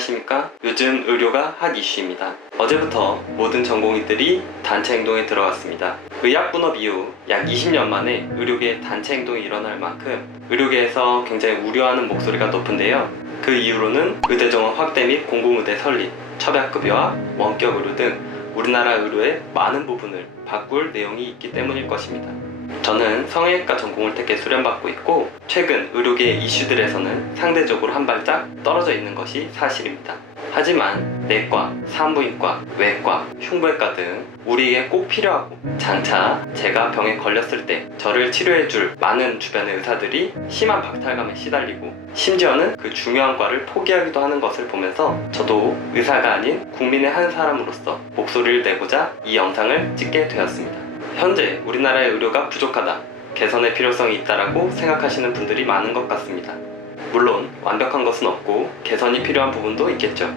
안녕하십니까. 요즘 의료가 핫 이슈입니다. 어제부터 모든 전공의들이 단체 행동에 들어갔습니다. 의학 분업 이후 약 20년 만에 의료계에 단체 행동이 일어날 만큼 의료계에서 굉장히 우려하는 목소리가 높은데요. 그 이유로는 의대 정원 확대 및 공공의대 설립, 처약급여와 원격 의료 등 우리나라 의료의 많은 부분을 바꿀 내용이 있기 때문일 것입니다. 저는 성형외과 전공을 택해 수련받고 있고 최근 의료계 이슈들에서는 상대적으로 한 발짝 떨어져 있는 것이 사실입니다. 하지만 내과, 산부인과, 외과, 흉부외과 등 우리에게 꼭 필요하고 장차 제가 병에 걸렸을 때 저를 치료해줄 많은 주변의 의사들이 심한 박탈감에 시달리고 심지어는 그 중요한 과를 포기하기도 하는 것을 보면서 저도 의사가 아닌 국민의 한 사람으로서 목소리를 내고자 이 영상을 찍게 되었습니다. 현재 우리나라의 의료가 부족하다, 개선의 필요성이 있다라고 생각하시는 분들이 많은 것 같습니다. 물론 완벽한 것은 없고 개선이 필요한 부분도 있겠죠.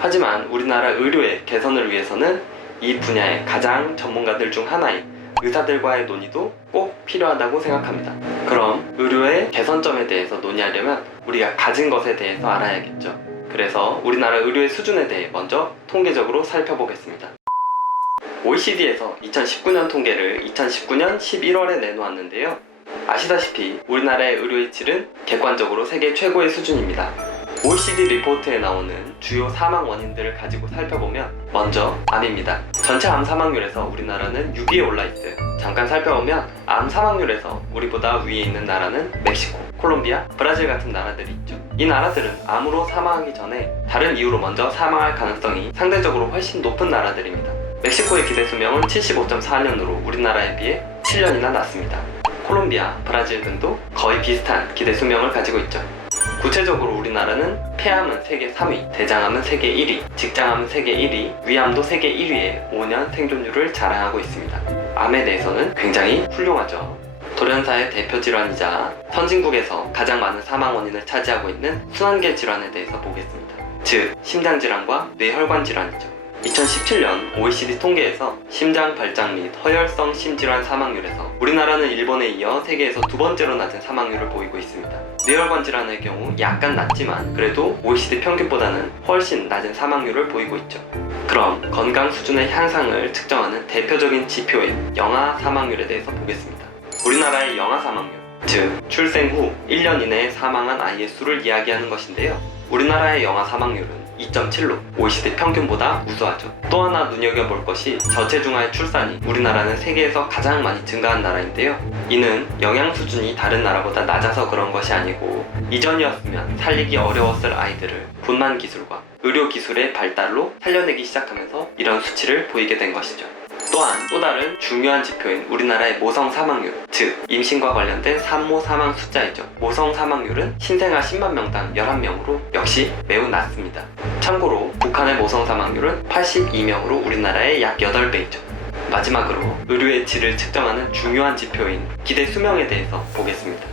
하지만 우리나라 의료의 개선을 위해서는 이 분야의 가장 전문가들 중 하나인 의사들과의 논의도 꼭 필요하다고 생각합니다. 그럼 의료의 개선점에 대해서 논의하려면 우리가 가진 것에 대해서 알아야겠죠. 그래서 우리나라 의료의 수준에 대해 먼저 통계적으로 살펴보겠습니다. OECD에서 2019년 통계를 2019년 11월에 내놓았는데요. 아시다시피 우리나라의 의료의 질은 객관적으로 세계 최고의 수준입니다. OECD 리포트에 나오는 주요 사망 원인들을 가지고 살펴보면 먼저 암입니다. 전체 암 사망률에서 우리나라는 6위에 올라있어요. 잠깐 살펴보면 암 사망률에서 우리보다 위에 있는 나라는 멕시코, 콜롬비아, 브라질 같은 나라들이 있죠. 이 나라들은 암으로 사망하기 전에 다른 이유로 먼저 사망할 가능성이 상대적으로 훨씬 높은 나라들입니다. 멕시코의 기대 수명은 75.4년으로 우리나라에 비해 7년이나 낮습니다. 콜롬비아, 브라질 등도 거의 비슷한 기대 수명을 가지고 있죠. 구체적으로 우리나라는 폐암은 세계 3위, 대장암은 세계 1위, 직장암은 세계 1위, 위암도 세계 1위의 5년 생존율을 자랑하고 있습니다. 암에 대해서는 굉장히 훌륭하죠. 돌연사의 대표 질환이자 선진국에서 가장 많은 사망 원인을 차지하고 있는 순환계 질환에 대해서 보겠습니다. 즉, 심장질환과 뇌혈관 질환이죠. 2017년 OECD 통계에서 심장 발작 및 허혈성 심질환 사망률에서 우리나라는 일본에 이어 세계에서 두 번째로 낮은 사망률을 보이고 있습니다. 뇌혈관 질환의 경우 약간 낮지만 그래도 OECD 평균보다는 훨씬 낮은 사망률을 보이고 있죠. 그럼 건강 수준의 향상을 측정하는 대표적인 지표인 영아 사망률에 대해서 보겠습니다. 우리나라의 영아 사망률, 즉 출생 후 1년 이내에 사망한 아이의 수를 이야기하는 것인데요. 우리나라의 영아 사망률은 2.7로 OECD 평균보다 우수하죠. 또 하나 눈여겨볼 것이 저체중아의 출산이 우리나라는 세계에서 가장 많이 증가한 나라인데요. 이는 영양 수준이 다른 나라보다 낮아서 그런 것이 아니고 이전이었으면 살리기 어려웠을 아이들을 분만 기술과 의료 기술의 발달로 살려내기 시작하면서 이런 수치를 보이게 된 것이죠. 또한 또 다른 중요한 지표인 우리나라의 모성 사망률, 즉 임신과 관련된 산모 사망 숫자이죠. 모성 사망률은 신생아 10만 명당 11명으로 역시 매우 낮습니다. 참고로 북한의 모성 사망률은 82명으로 우리나라의 약 8배이죠. 마지막으로 의료의 질을 측정하는 중요한 지표인 기대 수명에 대해서 보겠습니다.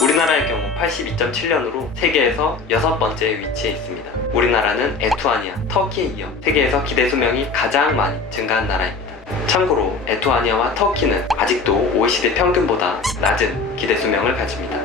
우리나라의 경우 82.7년으로 세계에서 6번째 위치에 있습니다. 우리나라는 에투아니아, 터키에 이어 세계에서 기대 수명이 가장 많이 증가한 나라입니다. 참고로 에투아니아와 터키는 아직도 OECD 평균보다 낮은 기대 수명을 가집니다.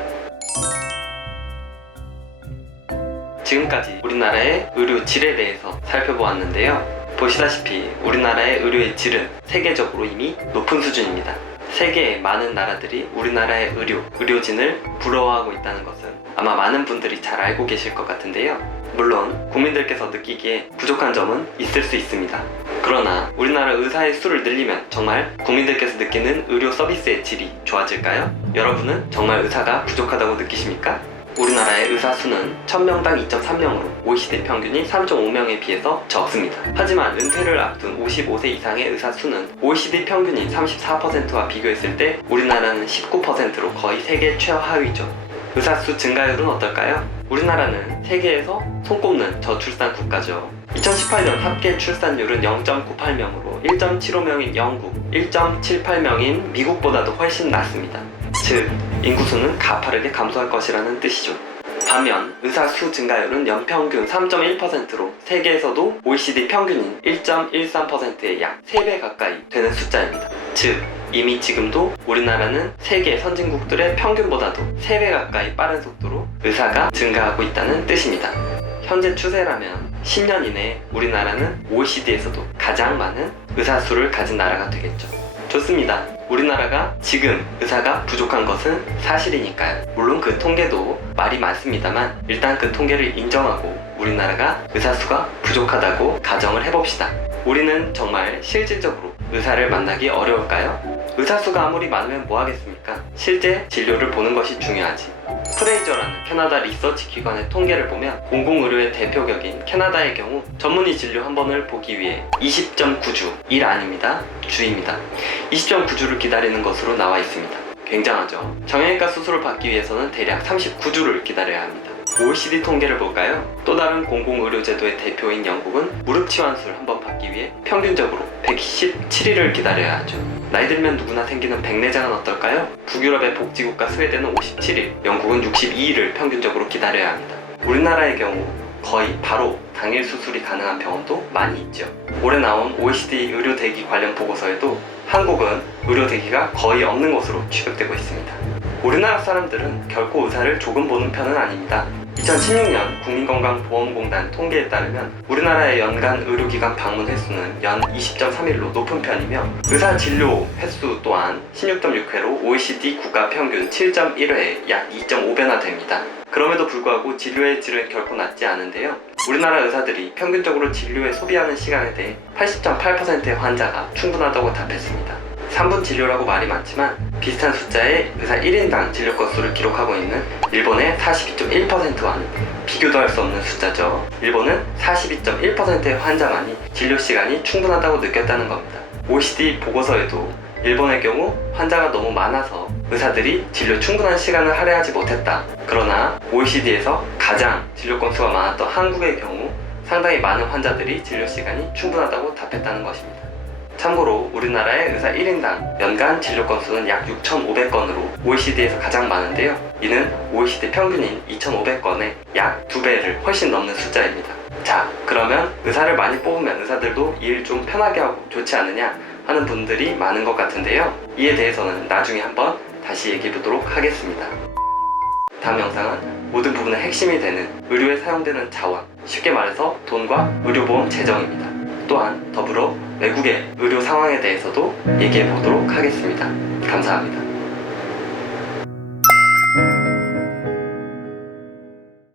지금까지 우리나라의 의료 질에 대해서 살펴보았는데요. 보시다시피 우리나라의 의료의 질은 세계적으로 이미 높은 수준입니다. 세계의 많은 나라들이 우리나라의 의료진을 부러워하고 있다는 것은 아마 많은 분들이 잘 알고 계실 것 같은데요. 물론 국민들께서 느끼기에 부족한 점은 있을 수 있습니다. 그러나 우리나라 의사의 수를 늘리면 정말 국민들께서 느끼는 의료 서비스의 질이 좋아질까요? 여러분은 정말 의사가 부족하다고 느끼십니까? 우리나라의 의사 수는 1000명당 2.3명으로 OECD 평균이 3.5명에 비해서 적습니다. 하지만 은퇴를 앞둔 55세 이상의 의사 수는 OECD 평균인 34%와 비교했을 때 우리나라는 19%로 거의 세계 최하위죠. 의사 수 증가율은 어떨까요? 우리나라는 세계에서 손꼽는 저출산 국가죠. 2018년 합계 출산율은 0.98명으로 1.75명인 영국, 1.78명인 미국보다도 훨씬 낮습니다. 즉, 인구수는 가파르게 감소할 것이라는 뜻이죠. 반면 의사 수 증가율은 연평균 3.1%로 세계에서도 OECD 평균인 1.13%의 약 3배 가까이 되는 숫자입니다. 즉, 이미 지금도 우리나라는 세계 선진국들의 평균보다도 3배 가까이 빠른 속도로 의사가 증가하고 있다는 뜻입니다. 현재 추세라면 10년 이내에 우리나라는 OECD에서도 가장 많은 의사 수를 가진 나라가 되겠죠. 좋습니다. 우리나라가 지금 의사가 부족한 것은 사실이니까요. 물론 그 통계도 말이 많습니다만 일단 그 통계를 인정하고 우리나라가 의사 수가 부족하다고 가정을 해봅시다. 우리는 정말 실질적으로 의사를 만나기 어려울까요? 의사 수가 아무리 많으면 뭐 하겠습니까? 실제 진료를 보는 것이 중요하지. 프레이저라는 캐나다 리서치 기관의 통계를 보면 공공의료의 대표격인 캐나다의 경우 전문의 진료 한 번을 보기 위해 20.9주, 일 아닙니다. 주입니다. 20.9주를 기다리는 것으로 나와 있습니다. 굉장하죠. 정형외과 수술을 받기 위해서는 대략 39주를 기다려야 합니다. OECD 통계를 볼까요? 또 다른 공공의료제도의 대표인 영국은 무릎 치환술 한 번 받기 위해 평균적으로 117일을 기다려야 하죠. 나이 들면 누구나 생기는 백내장은 어떨까요? 북유럽의 복지국가 스웨덴은 57일, 영국은 62일을 평균적으로 기다려야 합니다. 우리나라의 경우 거의 바로 당일 수술이 가능한 병원도 많이 있죠. 올해 나온 OECD 의료 대기 관련 보고서에도 한국은 의료 대기가 거의 없는 것으로 취급되고 있습니다. 우리나라 사람들은 결코 의사를 조금 보는 편은 아닙니다. 2016년 국민건강보험공단 통계에 따르면 우리나라의 연간 의료기관 방문 횟수는 연 20.3일로 높은 편이며 의사 진료 횟수 또한 16.6회로 OECD 국가 평균 7.1회에 약 2.5배나 됩니다. 그럼에도 불구하고 진료의 질은 결코 낮지 않은데요. 우리나라 의사들이 평균적으로 진료에 소비하는 시간에 대해 80.8%의 환자가 충분하다고 답했습니다. 3분 진료라고 말이 많지만 비슷한 숫자의 의사 1인당 진료 건수를 기록하고 있는 일본의 42.1%와는 비교도 할 수 없는 숫자죠. 일본은 42.1%의 환자만이 진료 시간이 충분하다고 느꼈다는 겁니다. OECD 보고서에도 일본의 경우 환자가 너무 많아서 의사들이 진료 충분한 시간을 할애하지 못했다. 그러나 OECD에서 가장 진료 건수가 많았던 한국의 경우 상당히 많은 환자들이 진료 시간이 충분하다고 답했다는 것입니다. 참고로 우리나라의 의사 1인당 연간 진료 건수는 약 6,500건으로 OECD에서 가장 많은데요. 이는 OECD 평균인 2,500건의 약 2배를 훨씬 넘는 숫자입니다. 자, 그러면 의사를 많이 뽑으면 의사들도 일 좀 편하게 하고 좋지 않느냐 하는 분들이 많은 것 같은데요. 이에 대해서는 나중에 한번 다시 얘기해 보도록 하겠습니다. 다음 영상은 모든 부분의 핵심이 되는 의료에 사용되는 자원, 쉽게 말해서 돈과 의료보험 재정입니다. 또한 더불어 외국의 의료 상황에 대해서도 얘기해 보도록 하겠습니다. 감사합니다.